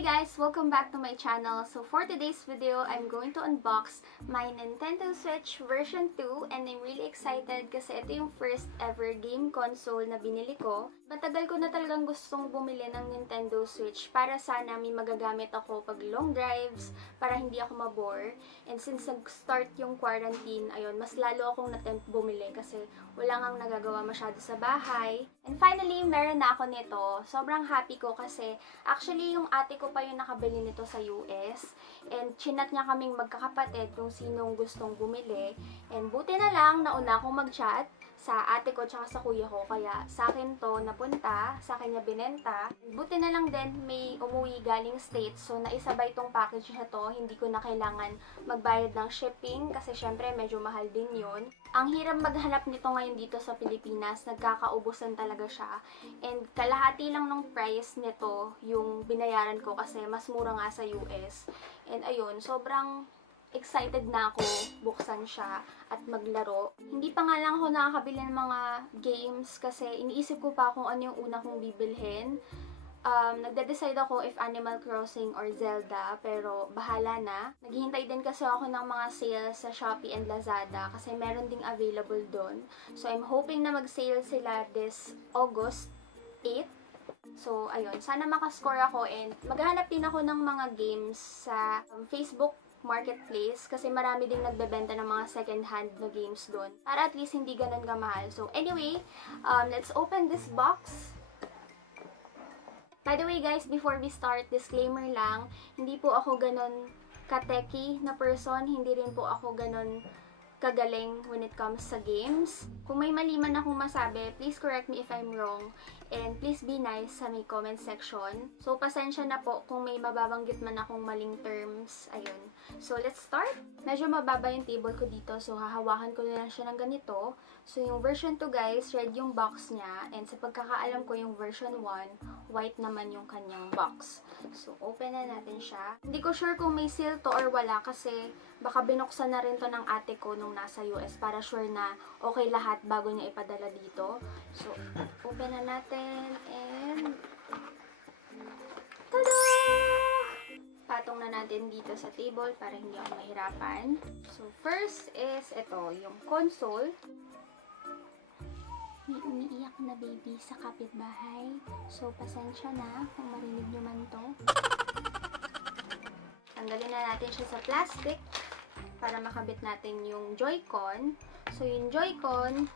Hey guys! Welcome back to my channel. So for today's video, I'm going to unbox my Nintendo Switch version 2 and I'm really excited kasi ito yung first ever game console na binili ko. Matagal ko na talagang gustong bumili ng Nintendo Switch para sana may magagamit ako pag long drives, para hindi ako mabore. And since nag-start yung quarantine, ayun, mas lalo akong natempt bumili kasi wala ngang nagagawa masyado sa bahay. And finally, meron na ako nito. Sobrang happy ko kasi actually yung ate ko pa yung nakabili nito sa US. And chinat niya kaming magkakapatid kung sinong gustong bumili. And buti na lang, nauna akong mag-chat sa ate ko tsaka sa kuya ko. Kaya sa akin to napunta, sa akin niya binenta. Buti na lang din may umuwi galing States. So naisabay tong package na to. Hindi ko na kailangan magbayad ng shipping kasi syempre medyo mahal din yun. Ang hirap maghanap nito ngayon dito sa Pilipinas. Nagkakaubusan talaga siya. And kalahati lang ng price nito yung binayaran ko kasi mas mura nga sa US. And ayun, sobrang excited na ako buksan siya at maglaro. Hindi pa nga lang ako nakakabili ng mga games kasi iniisip ko pa kung ano yung una kong bibilhin. Nagde-decide ako if Animal Crossing or Zelda, pero bahala na. Naghihintay din kasi ako ng mga sales sa Shopee and Lazada kasi meron ding available doon. So I'm hoping na mag-sale sila this August 8. So ayun, sana makascore ako and maghahanap din ako ng mga games sa Facebook Marketplace kasi marami ding nagbebenta ng mga second-hand na games doon para at least hindi ganun kamahal. So anyway, let's open this box. By the way guys, before we start, disclaimer lang, hindi po ako ganun ka-techy na person, hindi rin po ako ganun kagaling when it comes sa games. Kung may mali man akong masabi, please correct me if I'm wrong. And please be nice sa may comment section. So, pasensya na po kung may mababanggit man akong maling terms. Ayun. So, let's start. Medyo mababa yung table ko dito. So, hahawakan ko na lang siya ng ganito. So, yung version 2 guys, red yung box niya. And sa pagkakaalam ko yung version 1, white naman yung kanyang box. So, open na natin siya. Hindi ko sure kung may seal to or wala kasi baka binuksan na rin to ng ate ko nung nasa US para sure na okay lahat bago niya ipadala dito. So, open na natin and tada! Patong na natin dito sa table para hindi ako mahirapan. So, first is ito, yung console. May umiiyak na baby sa kapitbahay. So, pasensya na kung marinig nyo man to. Tanggalin na natin siya sa plastic para makabit natin yung Joy-Con. So, yung Joy-Con,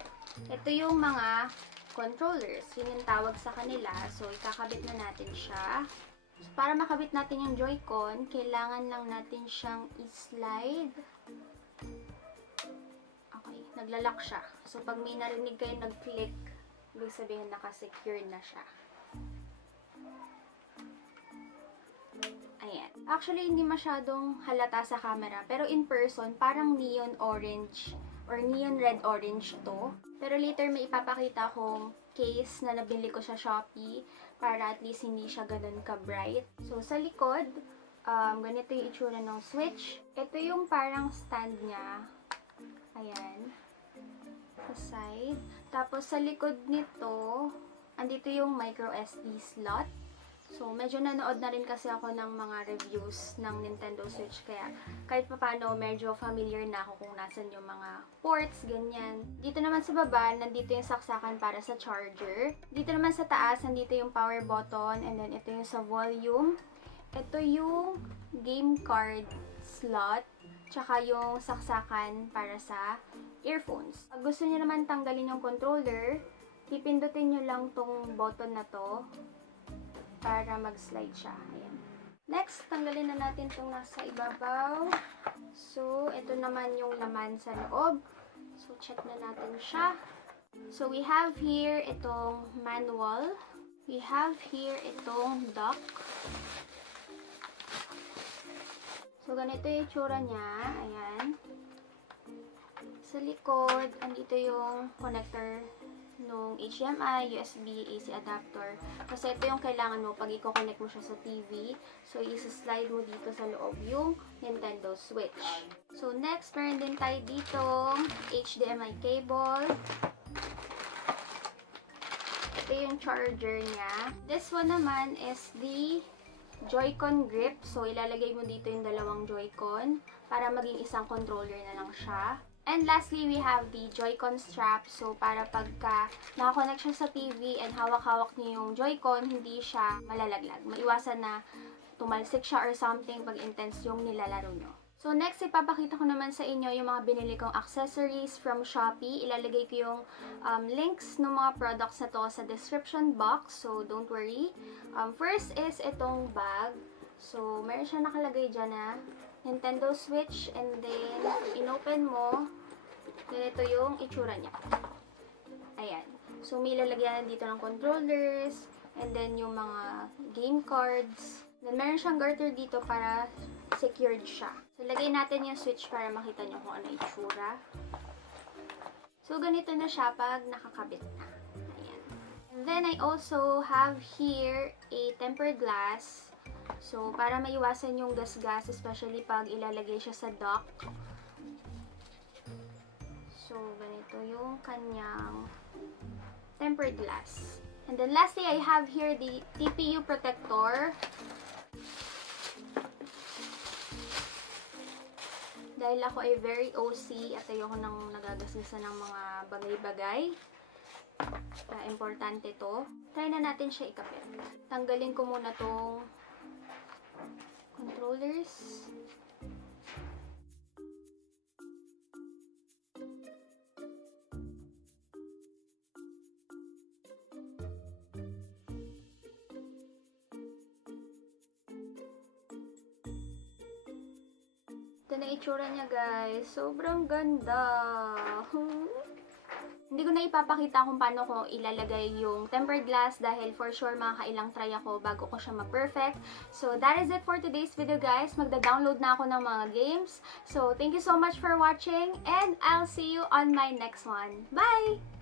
ito yung mga controllers. Yun yung tawag sa kanila. So, ikakabit na natin siya. So, para makabit natin yung Joy-Con, kailangan lang natin siyang i-slide. Okay, naglalak siya. So, pag may narinig kayo nag-click, ibig sabihin naka-secure na siya. Ayan. Actually, hindi masyadong halata sa camera. Pero in person, parang neon orange or neon red-orange to. Pero later, may ipapakita akong case na nabili ko sa Shopee para at least hindi siya ganun ka-bright. So, sa likod, ganito yung itsura ng Switch. Ito yung parang stand niya. Ayan. Sa side. Tapos, sa likod nito, andito yung micro SD slot. So, medyo nanood na rin kasi ako ng mga reviews ng Nintendo Switch. Kaya, kahit paano, medyo familiar na ako kung nasan yung mga ports, ganyan. Dito naman sa baba, nandito yung saksakan para sa charger. Dito naman sa taas, nandito yung power button. And then, ito yung sa volume. Ito yung game card slot. Tsaka yung saksakan para sa earphones. Pag gusto niyo naman tanggalin yung controller, pipindutin nyo lang tong button na to para mag-slide siya. Ayan. Next, tanggalin na natin itong nasa ibabaw. So, ito naman yung laman sa loob. So, check na natin siya. So, we have here itong manual. We have here itong dock. So, ganito yung itsura niya. Ayan. Sa likod, andito yung connector nung HDMI, USB, AC adapter. Kasi ito yung kailangan mo pag i-connect mo siya sa TV. So, i-slide mo dito sa loob yung Nintendo Switch. So, next, meron din tayo dito HDMI cable. Ito yung charger niya. This one naman is the Joy-Con grip. So, ilalagay mo dito yung dalawang Joy-Con para maging isang controller na lang siya. And lastly, we have the Joy-Con strap. So, para pagka nakakonect siya sa TV and hawak-hawak niyo yung Joy-Con, hindi siya malalaglag. Maiwasan na tumalsik siya or something pag intense yung nilalaro nyo. So, next, ipapakita ko naman sa inyo yung mga binili kong accessories from Shopee. Ilalagay ko yung links ng mga products na to sa description box. So, don't worry. First is itong bag. So, meron siya nakalagay dyan na Nintendo Switch, and then inopen mo, ganito yung itsura niya. Ayan. So, may lalagyan dito ng controllers, and then yung mga game cards. Then, meron siyang garter dito para secured siya. So, lagay natin yung switch para makita nyo kung ano itsura. So, ganito na siya pag nakakabit na. Ayan. And then, I also have here a tempered glass. So, para maiwasan yung gas-gas, especially pag ilalagay siya sa dock. So, ganito yung kanyang tempered glass. And then, lastly, I have here the TPU protector. Dahil ako ay very OC at ayoko nang nagagasgasan ng mga bagay-bagay. Importante to. Try na natin siya ikapit. Tanggalin ko muna tong controllers. Ito na itsura niya, guys. Sobrang ganda. Hindi ko na ipapakita kung paano ko ilalagay yung tempered glass dahil for sure makakailang try ako bago ko siya ma-perfect. So, that is it for today's video, guys. Magda-download na ako ng mga games. So, thank you so much for watching and I'll see you on my next one. Bye!